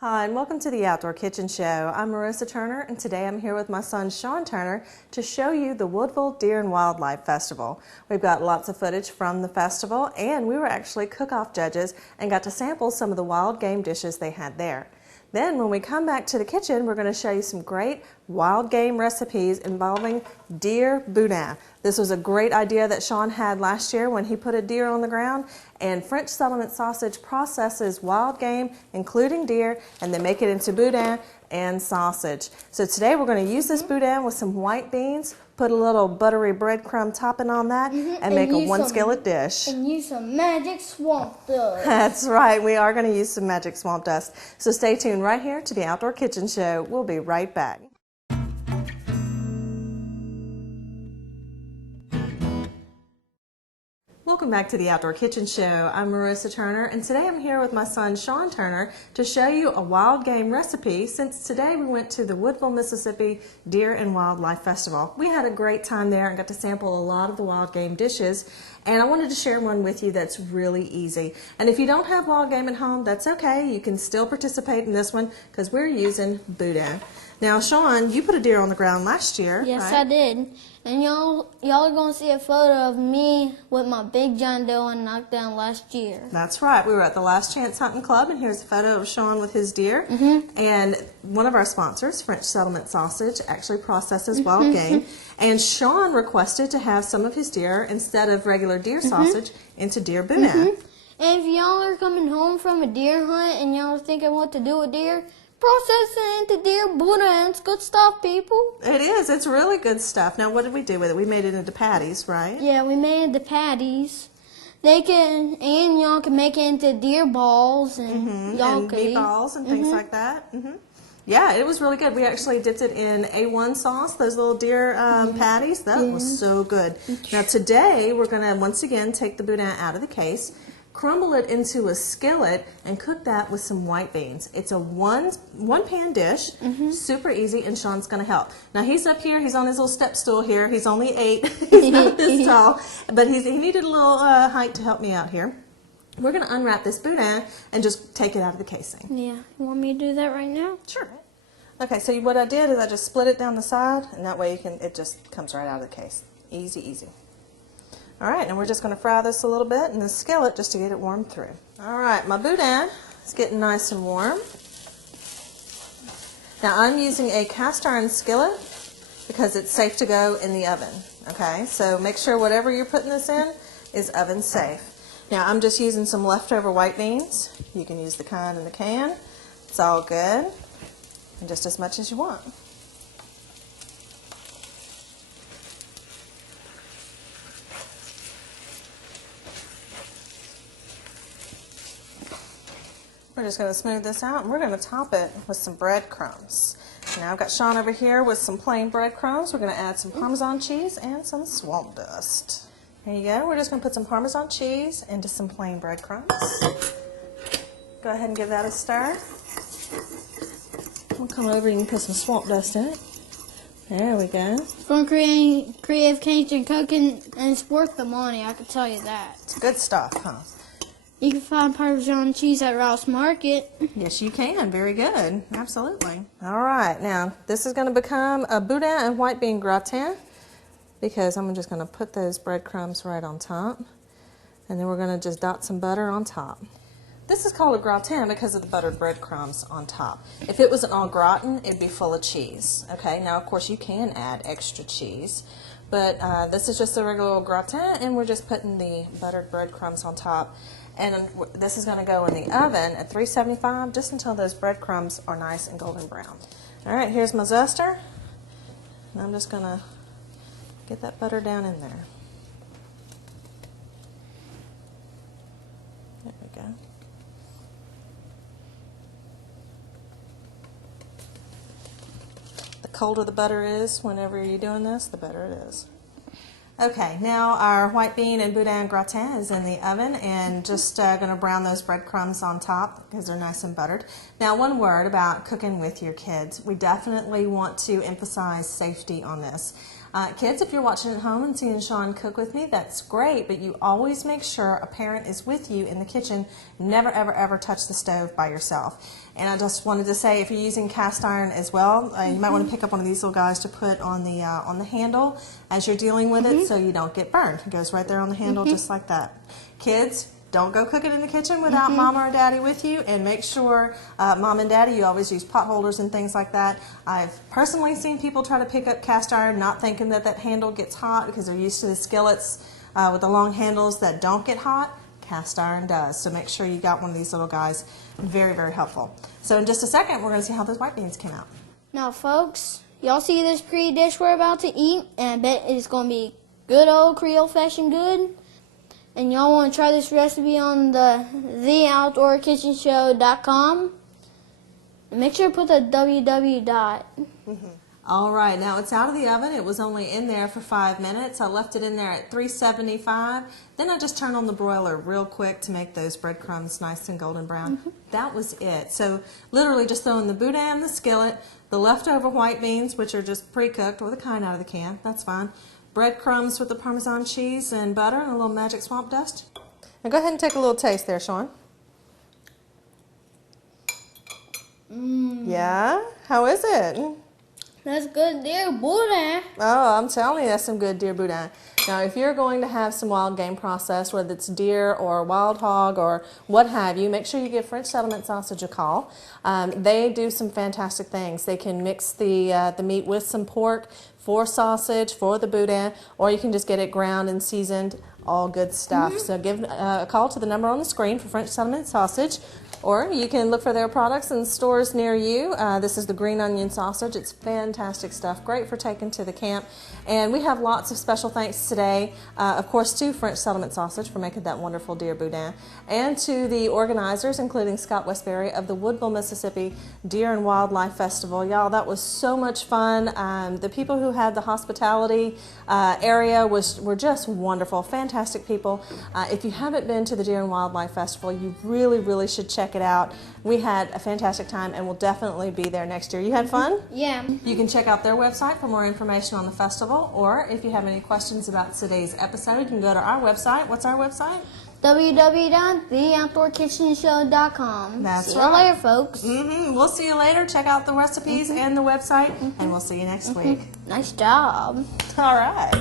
Hi, and welcome to the Outdoor Kitchen Show. I'm Marissa Turner, and today I'm here with my son Sean Turner to show you the Woodville Deer and Wildlife Festival. We've got lots of footage from the festival, and we were actually cook-off judges and got to sample some of the wild game dishes they had there. Then when we come back to the kitchen, we're going to show you some great wild game recipes involving deer boudin. This was a great idea that Sean had last year when he put a deer on the ground, and French Settlement Sausage processes wild game, including deer, and they make it into boudin and sausage. So today we're going to use this boudin with some white beans, put a little buttery breadcrumb topping on that, and make a one skillet dish. And use some magic swamp dust. That's right, we are going to use some magic swamp dust. So stay tuned right here to the Outdoor Kitchen Show. We'll be right back. Welcome back to the Outdoor Kitchen Show. I'm Marissa Turner, and today I'm here with my son Sean Turner to show you a wild game recipe, since today we went to the Woodville, Mississippi Deer and Wildlife Festival. We had a great time there and got to sample a lot of the wild game dishes, and I wanted to share one with you that's really easy. And if you don't have wild game at home, that's okay. You can still participate in this one because we're using boudin. Now, Sean, you put a deer on the ground last year, Yes, right? I did. And y'all are going to see a photo of me with my big John Doe I knocked down last year. That's right. We were at the Last Chance Hunting Club, and here's a photo of Sean with his deer. And one of our sponsors, French Settlement Sausage, actually processes wild game. And Sean requested to have some of his deer, instead of regular deer sausage, into deer boudin. And if y'all are coming home from a deer hunt and y'all are thinking what to do with deer, process it into deer boudin. It's good stuff, people. It is. It's really good stuff. Now, what did we do with it? We made it into patties, right? Yeah, we made the patties. And y'all can make it into deer balls and y'all And can meatballs and things like that. Yeah, it was really good. We actually dipped it in A1 sauce, those little deer patties. That was so good. Now, today we're going to, once again, take the boudin out of the case, crumble it into a skillet, and cook that with some white beans. It's a one pan dish, super easy, and Sean's going to help. Now he's up here, he's on his little step stool here. He's only 8, he's not this tall, but he needed a little height to help me out here. We're going to unwrap this boudin and just take it out of the casing. Yeah, you want me to do that right now? Sure. Okay, so what I did is I just split it down the side, and that way it just comes right out of the case. Easy, easy. All right, and we're just going to fry this a little bit in the skillet just to get it warmed through. All right, my boudin is getting nice and warm. Now I'm using a cast iron skillet because it's safe to go in the oven. Okay, so make sure whatever you're putting this in is oven safe. Now I'm just using some leftover white beans. You can use the kind in the can. It's all good, and just as much as you want. We're just going to smooth this out, and we're going to top it with some breadcrumbs. Now I've got Sean over here with some plain breadcrumbs. We're going to add some Parmesan cheese and some swamp dust. There you go. We're just going to put some Parmesan cheese into some plain breadcrumbs. Go ahead and give that a stir. We'll come over and put some swamp dust in it. There we go. From Creative Cajun Cooking, and it's worth the money, I can tell you that. It's good stuff, huh? You can find Parmesan cheese at Rouse Market. Yes, you can. Very good. Absolutely. All right. Now, this is going to become a boudin and white bean gratin, because I'm just going to put those breadcrumbs right on top, and then we're going to just dot some butter on top. This is called a gratin because of the buttered breadcrumbs on top. If it was an au gratin, it'd be full of cheese. Okay. Now, of course, you can add extra cheese, but this is just a regular old gratin, and we're just putting the buttered breadcrumbs on top. And this is going to go in the oven at 375 just until those breadcrumbs are nice and golden brown. All right, here's my zester. And I'm just going to get that butter down in there. There we go. The colder the butter is, whenever you're doing this, the better it is. Okay, now our white bean and boudin gratin is in the oven, and just going to brown those breadcrumbs on top because they're nice and buttered. Now, one word about cooking with your kids. We definitely want to emphasize safety on this. Kids, if you're watching at home and seeing Sean cook with me, that's great, but you always make sure a parent is with you in the kitchen. Never, ever, ever touch the stove by yourself. And I just wanted to say, if you're using cast iron as well, you might want to pick up one of these little guys to put on the handle as you're dealing with it, so you don't get burned. It goes right there on the handle, just like that. Kids, don't go cooking in the kitchen without Mama or Daddy with you, and make sure, Mom and Daddy, you always use pot holders and things like that. I've personally seen people try to pick up cast iron not thinking that handle gets hot because they're used to the skillets with the long handles that don't get hot. Cast iron does, so make sure you got one of these little guys. Very, very helpful. So in just a second, we're going to see how those white beans came out. Now, folks, y'all see this pretty dish we're about to eat, and I bet it's going to be good old Creole fashion good. And y'all want to try this recipe on the theoutdoorkitchenshow.com. And make sure to put the www dot. All right, now it's out of the oven. It was only in there for 5 minutes. I left it in there at 375. Then I just turned on the broiler real quick to make those breadcrumbs nice and golden brown. That was it. So literally just throwing the boudin in the skillet, the leftover white beans, which are just pre-cooked, or the kind out of the can, that's fine. Breadcrumbs with the Parmesan cheese and butter and a little magic swamp dust. Now go ahead and take a little taste there, Sean. Yeah? How is it? That's good deer boudin. Oh, I'm telling you, that's some good deer boudin. Now, if you're going to have some wild game processed, whether it's deer or wild hog or what have you, make sure you give French Settlement Sausage a call. They do some fantastic things. They can mix the meat with some pork for sausage, for the boudin, or you can just get it ground and seasoned. All good stuff. So give a call to the number on the screen for French Settlement Sausage. Or you can look for their products in stores near you. This is the green onion sausage. It's fantastic stuff, great for taking to the camp. And we have lots of special thanks today, of course, to French Settlement Sausage for making that wonderful deer boudin, and to the organizers, including Scott Westbury of the Woodville, Mississippi Deer and Wildlife Festival. Y'all, that was so much fun. The people who had the hospitality area were just wonderful, fantastic people. If you haven't been to the Deer and Wildlife Festival, you really, really should check it out. We had a fantastic time and we'll definitely be there next year. You had fun? Yeah. You can check out their website for more information on the festival, or if you have any questions about today's episode, you can go to our website. What's our website? www.theoutdoorkitchenshow.com. That's see right. you later, folks. We'll see you later. Check out the recipes and the website, and we'll see you next week. Nice job. All right.